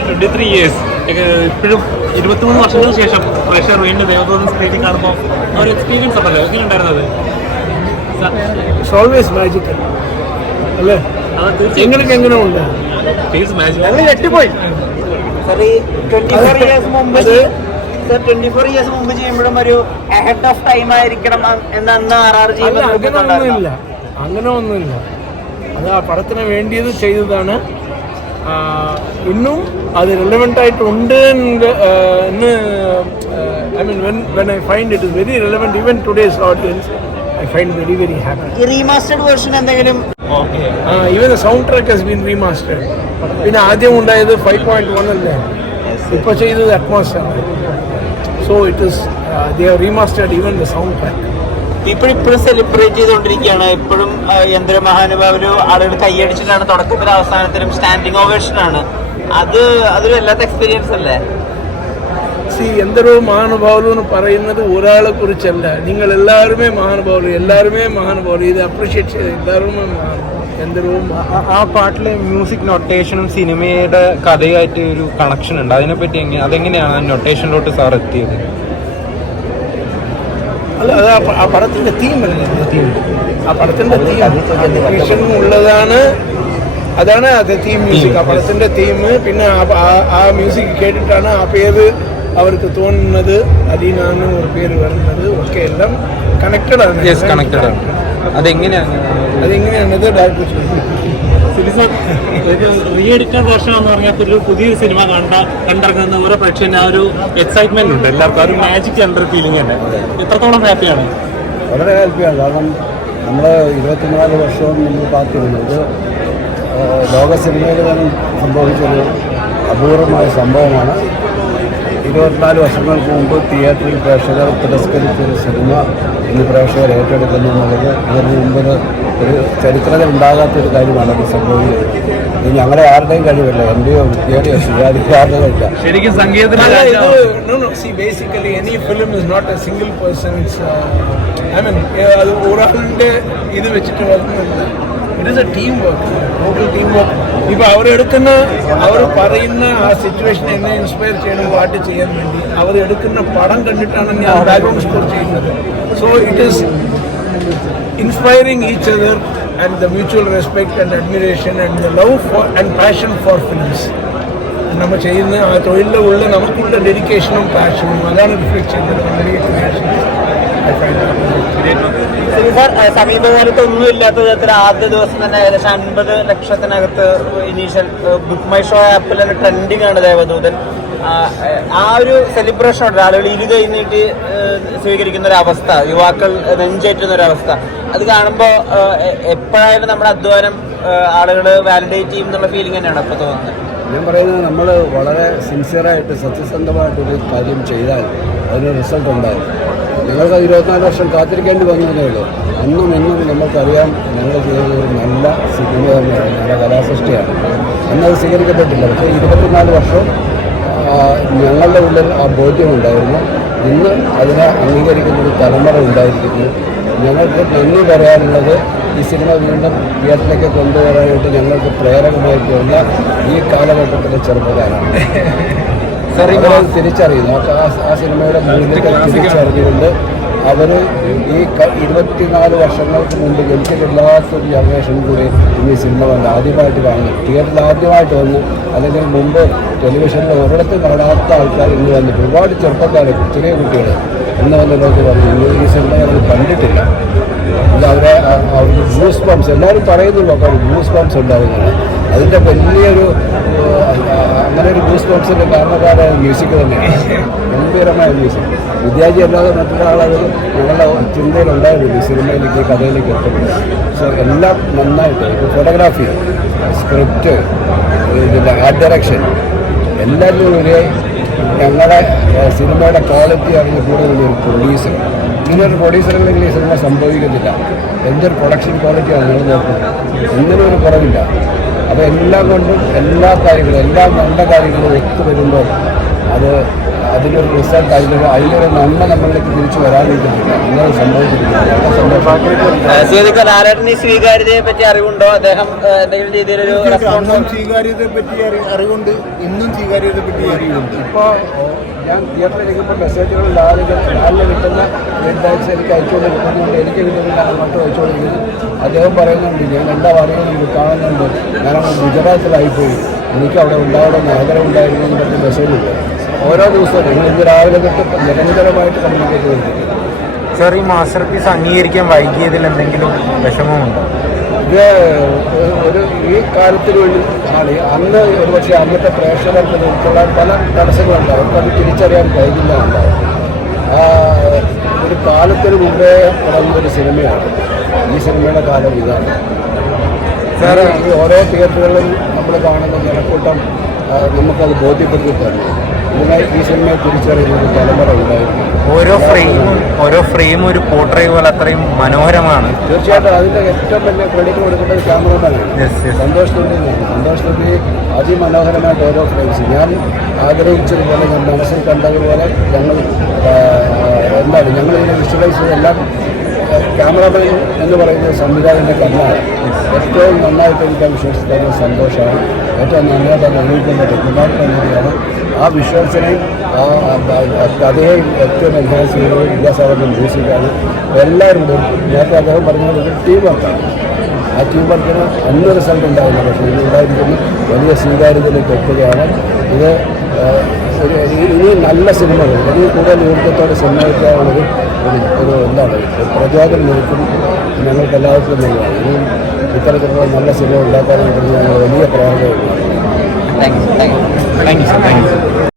Twenty three years ഇപ്പോഴും ഇരുപത്തിമൂന്ന് വർഷങ്ങൾക്ക് ശേഷം പ്രഷർ വീണ്ടും ദേവദൂതൻ സ്ക്രീനിൽ കാണുമ്പോൾ ആ ഒരു എക്സ്പീരിയൻസ് ഉണ്ടല്ലോ എങ്ങനെ ഉണ്ടായിരുന്നത് ഓൾവേസ് മാജിക്കൽ അല്ലേ? അത് തീർച്ചയായും. എങ്ങനെ എങ്ങനെ ഉണ്ട്. ഫേസ് മാജിക് ഞെട്ടിപ്പോയി. സർ ഈ ട്വന്റി ഫോർ ഇയേഴ്സ് മുമ്പ് സർ ട്വന്റി ഫോർ ഇയേഴ്സ് മുമ്പ് ചെയ്യുമ്പോഴും ഒരു അഹെഡ് ഓഫ് ടൈം ആയിരിക്കണം എന്ന് അന്ന് ആർ ആർ അങ്ങനെ ഒന്നുമില്ല. അങ്ങനെ ഒന്നുമില്ല. അത് ആ പടത്തിന് വേണ്ടിയത് ചെയ്തതാണ്. ഇന്നും അത് ആ, എന്ന് I mean when when I find it is very relevant even today's audience I find very very happy remastered version എന്തെങ്കിലും? Even the soundtrack has been remastered പിന്നെ ആദ്യം ഉണ്ടായത് ഫൈവ് പോയിന്റ് വൺ അല്ലേ? ഇപ്പോൾ ചെയ്തത് atmosphere so it is they remastered even the soundtrack ഇപ്പോഴിപ്പോഴും celebrate ചെയ്തുകൊണ്ടിരിക്കുകയാണ്. ഇപ്പോഴും യന്ത്രമഹാനുഭാവര് ആളുകൾ കൈയടിച്ചിട്ടാണ് തുടക്കത്തിലും അവസാനത്തിലും സ്റ്റാൻഡിങ് ഓവേഷൻ ആണ്. അത് അതൊരു വല്ലാത്ത എക്സ്പീരിയൻസ് അല്ലേ? സി എന്തരവും മഹാനുഭാവം എന്ന് പറയുന്നത് ഒരാളെ കുറിച്ചല്ല. നിങ്ങൾ എല്ലാവരുമേ മഹാനുഭാവം എല്ലാവരുമേ മഹാനുഭാവം ഇത് അപ്രീഷിയേറ്റ് ചെയ്ത് എല്ലാവരും മഹാനുഭാവം ആ പാട്ടിലെ മ്യൂസിക് നൊട്ടേഷനും സിനിമയുടെ കഥയായിട്ട് ഒരു കണക്ഷൻ ഉണ്ട്. അതിനെപ്പറ്റി എങ്ങനെ അതെങ്ങനെയാണ് ആ നൊട്ടേഷനിലോട്ട് സാർ എത്തിയത്? അല്ല അത് ആ പടത്തിന്റെ തീം അല്ലേ? തീം ആ പടത്തിന്റെ തീം ഉള്ളതാണ്. അതാണ് അത് തീം മ്യൂസിക് ആ പടത്തിന്റെ തീം പിന്നെ ആ- മ്യൂസിക് കേട്ടിട്ടാണ് ആ പേര് അവർക്ക് തോന്നുന്നത് അലീനാന്ന് ഒരു പേര് വരുന്നത്. ഒക്കെ എല്ലാം കണക്റ്റഡ് ആണ്. കണക്റ്റഡ് ആണ്. അതെങ്ങനെയാണ്? അതെങ്ങനെയാണത് ഡയറക്ടർ റീ എഡിറ്റഡ് വേർഷൻ എന്ന് പറഞ്ഞാൽ ഒരു പുതിയൊരു സിനിമ കണ്ട കണ്ടിറങ്ങുന്ന ഓരോ പ്രേക്ഷകന് ആ ഒരു എക്സൈറ്റ്മെന്റ് ഉണ്ട്. എല്ലാവർക്കും ആ ഒരു മാജിക് കണ്ട ഫീലിംഗ് തന്നെ. എത്രത്തോളം ഹാപ്പിയാണ് വളരെ ഹാപ്പിയാണ് കാരണം നമ്മൾ ഇരുപത്തിനാല് വർഷവും നമ്മൾ കാത്തിരുന്നു. ലോക സിനിമയിൽ തന്നെ സംഭവിച്ചൊരു അപൂർവമായ സംഭവമാണ്. ഇരുപത്തിനാല് വർഷങ്ങൾക്ക് മുമ്പ് തിയേറ്ററിൽ പ്രേക്ഷകർ പുരസ്കരിച്ച ഒരു സിനിമ ഇന്ന് പ്രേക്ഷകർ ഏറ്റെടുക്കുന്നു എന്നുള്ളത് ഇതിന് മുമ്പ് ഒരു- ഒരു ചരിത്രത്തിൽ ഉണ്ടാകാത്തൊരു കാര്യമാണ് അത് സംഭവിക്കുന്നത്. ഇത് ഞങ്ങളുടെ ആരുടെയും കഴിവില്ല. എന്റെയോ വിദ്യയുടെയോ ശരിക്കും അല്ല, ഇത് അത് വെച്ചിട്ട് വരുന്നില്ല it is a team work total team work ഇപ്പൊ അവരെടുക്കുന്ന അവർ പറയുന്ന ആ സിറ്റുവേഷൻ എന്നെ ഇൻസ്പയർ ചെയ്യണം പാട്ട് ചെയ്യാൻ വേണ്ടി. അവർ എടുക്കുന്ന പടം കണ്ടിട്ടാണ് ഞാൻ ബാക്ക്ഗ്രൗണ്ട് സ്കോർ ചെയ്യുന്നത്. So it is inspiring each other and the mutual respect and admiration and the love for and passion for films നമ്മൾ ചെയ്യുന്ന ആ തൊഴിലിന്റെ ഉള്ളിൽ നമുക്കുള്ള ഡെഡിക്കേഷനും പാഷനും അതാണ് റിഫ്ലക്ട് ചെയ്യുന്നത്. നമ്മുടെ ക്രിയേഷൻ സാർ സമീപകാലത്ത് ഒന്നും ഇല്ലാത്ത വിധത്തിൽ ആദ്യ ദിവസം തന്നെ ഏകദേശം അൻപത് ലക്ഷത്തിനകത്ത് ഇനീഷ്യൽ ബുക്ക് മൈ ഷോ ആപ്പിൽ തന്നെ ട്രെൻഡിങ് ആണ് ദേവദൂതൻ. ആ, ഒരു സെലിബ്രേഷൻ ഉണ്ട്. ആളുകൾ ഇരു കൈ സ്വീകരിക്കുന്ന ഒരു അവസ്ഥ യുവാക്കൾ നെഞ്ചേറ്റുന്ന ഒരു അവസ്ഥ. അത് കാണുമ്പോൾ എപ്പോഴായാലും നമ്മുടെ അധ്വാനം ആളുകൾ വാലിഡേറ്റ് ചെയ്യും എന്നുള്ള ഫീലിംഗ് തന്നെയാണ് അപ്പോൾ തോന്നുന്നത്. ഞാൻ പറയുന്നത് നമ്മൾ വളരെ സിൻസിയറായിട്ട് സത്യസന്ധമായിട്ടൊരു കാര്യം ചെയ്താൽ അതിന് റിസൾട്ട് ഉണ്ടാകും ഞങ്ങൾക്ക് ഇരുപത്തിനാല് വർഷം കാത്തിരിക്കേണ്ടി വന്നതേ ഉള്ളൂ. എന്നും എന്നും നമ്മൾക്കറിയാം ഞങ്ങൾ ചെയ്യുന്ന ഒരു നല്ല സിനിമ തന്നെയാണ് നല്ല കലാസൃഷ്ടിയാണ്. എന്നത് സ്വീകരിക്കപ്പെട്ടില്ല. പക്ഷേ ഇരുപത്തിനാല് വർഷം ഞങ്ങളുടെ ഉള്ളിൽ ആ ബോധ്യമുണ്ടായിരുന്നു ഇന്ന് അതിനെ അംഗീകരിക്കുന്ന ഒരു തലമുറ ഉണ്ടായിരിക്കുന്നു. ഞങ്ങൾക്ക് നന്ദി പറയാനുള്ളത് ഈ സിനിമ വീണ്ടും തിയേറ്ററിലേക്ക് കൊണ്ടുവരാനായിട്ട് ഞങ്ങൾക്ക് പ്രേരകമായി തീർന്ന ഈ കാലഘട്ടത്തിലെ ചെറുപ്പക്കാരാണ്. തിരിച്ചറിയുന്നു. ആ- സിനിമയുടെ മൂല്യത്തെ തിരിച്ചറിഞ്ഞുകൊണ്ട് അവർ ഈ ഇരുപത്തിനാല് വർഷങ്ങൾക്ക് മുമ്പ് ജനിച്ചിട്ടില്ലാത്തൊരു ജനറേഷൻ കൂടി ഈ സിനിമ കൊണ്ട് ആദ്യമായിട്ട് കാണുന്നു തിയേറ്ററിൽ ആദ്യമായിട്ട് വന്നു അല്ലെങ്കിൽ മുമ്പ് ടെലിവിഷനിൽ ഒരിടത്തും കാണാത്ത ആൾക്കാർ ഇന്ന് വന്നിട്ട് ഒരുപാട് ചെറുപ്പക്കാർ ചെറിയ കുട്ടികൾ ഇന്ന് വന്നിട്ട് പറഞ്ഞു "ഇന്ന് ഈ സിനിമ ഞങ്ങൾ കണ്ടിട്ടില്ല. ഇത് അവരെ അവർക്ക് ആ പമ്പ്സ് എല്ലാവരും പറയുന്നുള്ളൂ അപ്പോൾ ന്യൂസ് പമ്പ്സ് ഉണ്ടാവുന്നതാണ് അതിന്റെ വലിയൊരു അങ്ങനെ ഒരു ന്യൂസ് ബോക്സിന്റെ കാരണക്കാരായ മ്യൂസിക് തന്നെയാണ് ഗംഭീരമായ മ്യൂസിക് വിദ്യാജി അല്ലാതെ മറ്റൊരാളത് ഞങ്ങളുടെ ചിന്തയിലുണ്ടായിരുന്നു സിനിമയിലേക്ക് കഥയിലേക്ക് എത്തുന്നത്. സോ എല്ലാം നന്നായിട്ട് ഇപ്പോൾ ഫോട്ടോഗ്രാഫി സ്ക്രിപ്റ്റ് ഇതിന്റെ ആർട്ട് ഡയറക്ഷൻ എല്ലാത്തിനും ഒരു ഞങ്ങളുടെ സിനിമയുടെ ക്വാളിറ്റി അറിഞ്ഞ് കൂടുതൽ ഒരു പ്രൊഡ്യൂസർ ഇങ്ങനൊരു പ്രൊഡ്യൂസറുകളെങ്കിൽ ഈ സിനിമ സംഭവിക്കത്തില്ല. എന്തൊരു പ്രൊഡക്ഷൻ ക്വാളിറ്റിയാണ് ഞങ്ങൾ നോക്കുന്നത്? ഇങ്ങനെ ഒരു കുറവില്ല. അപ്പോൾ എല്ലാം കൊണ്ടും എല്ലാ കാര്യങ്ങളും എല്ലാ നല്ല കാര്യങ്ങളും ഒത്തു വരുമ്പോൾ അത് അതിനൊരു റിസൾട്ട് അതിനൊരു അതിനൊരു നന്മ നമ്മളിലേക്ക് തിരിച്ചു അങ്ങനെ സീതിക്ക് സ്വീകാര്യതയെ പറ്റി അറിവുണ്ടോ? അദ്ദേഹം എന്തെങ്കിലും രീതിയിലൊരു സ്വീകാര്യതയെ പറ്റി അറി- അറിവുണ്ട് ഇന്നും സ്വീകാര്യതയെ പറ്റി അറിവുണ്ട്. ഇപ്പോൾ ഞാൻ തിയേറ്ററിൽ ഇരിക്കുമ്പോൾ മെസ്സേജുകൾ ലാലിന് കിട്ടുന്ന ഫീഡ്ബാക്സ് എനിക്ക് അയച്ചുകൊണ്ട് കിട്ടുന്നുണ്ട് എനിക്ക് കിട്ടുന്നില്ല അങ്ങോട്ട് അയച്ചുകൊണ്ടിരിക്കുന്നു അദ്ദേഹം പറയുന്നുണ്ട് ഞാൻ എന്താ അറിയുന്നുണ്ട് കാണുന്നുണ്ട്. ഞാൻ ഗുജറാത്തിലായിപ്പോയി. എനിക്ക് അവിടെ ഉണ്ടാവണമെന്ന് ആഗ്രഹം ഉണ്ടായിരുന്നു എന്ന് പറഞ്ഞ മെസ്സേജുണ്ട് ഓരോ ദിവസവും ഇന്ന് രാവിലെ തൊട്ട് നിരന്തരമായിട്ട് കമ്മ്യൂണിക്കേറ്റ് ചെയ്തിട്ടുണ്ട് സാർ ഈ മാസ്റ്റർ പീസ് അംഗീകരിക്കാൻ വൈകിയതിൽ എന്തെങ്കിലും വിഷമമുണ്ടോ? ഇത് ഒരു ഈ കാലത്തിന് വേണ്ടി ആണ്. അന്ന് ഒരു പക്ഷേ അന്നത്തെ പ്രേക്ഷകർക്ക് നിൽക്കുള്ള പല തടസ്സങ്ങളുണ്ടാവും അവർക്കത് തിരിച്ചറിയാൻ കഴിയില്ല ഉണ്ടാവും. ഒരു കാലത്തിന് മുമ്പേ തുടങ്ങുന്ന ഒരു സിനിമയാണ്. ഈ സിനിമയുടെ കാലം ഇതാണ്. സാറ് ഈ ഓരോ തിയേറ്ററുകളിലും നമ്മൾ കാണുന്ന ജനക്കൂട്ടം നമുക്കത് ബോധ്യപ്പെടുത്തി ഇതിനായി ഈ സിനിമയെ തിരിച്ചറിയുന്ന തലമുറ ഉണ്ടായിരുന്നു ഓരോ ഫ്രെയിമും ഓരോ ഫ്രെയിം ഒരു പോർട്രേ പോലെ അത്രയും മനോഹരമാണ്. തീർച്ചയായിട്ടും അതിന്റെ ഏറ്റവും വലിയ ക്രെഡിറ്റ് കൊടുക്കേണ്ടത് ക്യാമറമാനാണ്. സന്തോഷ് തുണ്ടിനാണ് സന്തോഷ് അതിമനോഹരമായിട്ട് ഓരോ ഫ്രെയിംസ് ഞാൻ ആഗ്രഹിച്ചതുപോലെ ഞാൻ മനസ്സിൽ കണ്ടതുപോലെ ഞങ്ങൾ എന്താണ് ഞങ്ങൾ ഇതിനെ വിഷ്വലൈസ് ചെയ്തെല്ലാം ക്യാമറമാൻ എന്ന് പറയുന്ന സംവിധായകന്റെ കണ്ണാണ് ഏറ്റവും നന്നായിട്ട് എനിക്ക് വിശ്വസിക്കുന്ന സന്തോഷമാണ്. ഏറ്റവും നന്നായിട്ട് അത് അനുഭവിക്കുന്ന ടെക്നിക്കാർക്കും കൂടിയാണ് ആ വിഷ്വൽസിനെയും ആ ആ, ആ കഥയെയും ഏറ്റവും എൻഹാൻസ് ചെയ്യുന്നത് വിദ്യാസാഗറിന്റെ മ്യൂസിക്കാണ് എല്ലാവരും നേരത്തെ അദ്ദേഹം പറഞ്ഞത് ഒരു ടീം വർക്കാണ് ആ ടീം വർക്കിന് അന്ന് റിസൾട്ട് ഉണ്ടായില്ല പക്ഷേ ഇത് ഉണ്ടായിരിക്കുന്നു. വലിയ സ്വീകാര്യതയിലേക്ക് എത്തുകയാണ് ഇത് ആ, ഇനി- നല്ല സിനിമകൾ ഇനി കൂടുതൽ ഊർജത്തോടെ സിനിമയ്ക്കാനുള്ളൊരു ഒരു ഒരു എന്താണ് പ്രചോദനം നിൽക്കും ഞങ്ങൾക്ക് എല്ലാവർക്കും നല്ലതാണ്. ഇനിയും ഇത്തരത്തിലുള്ള നല്ല സിനിമ ഉണ്ടാക്കാനായിട്ട് ഞങ്ങൾ വലിയ പ്രേരണയുണ്ട്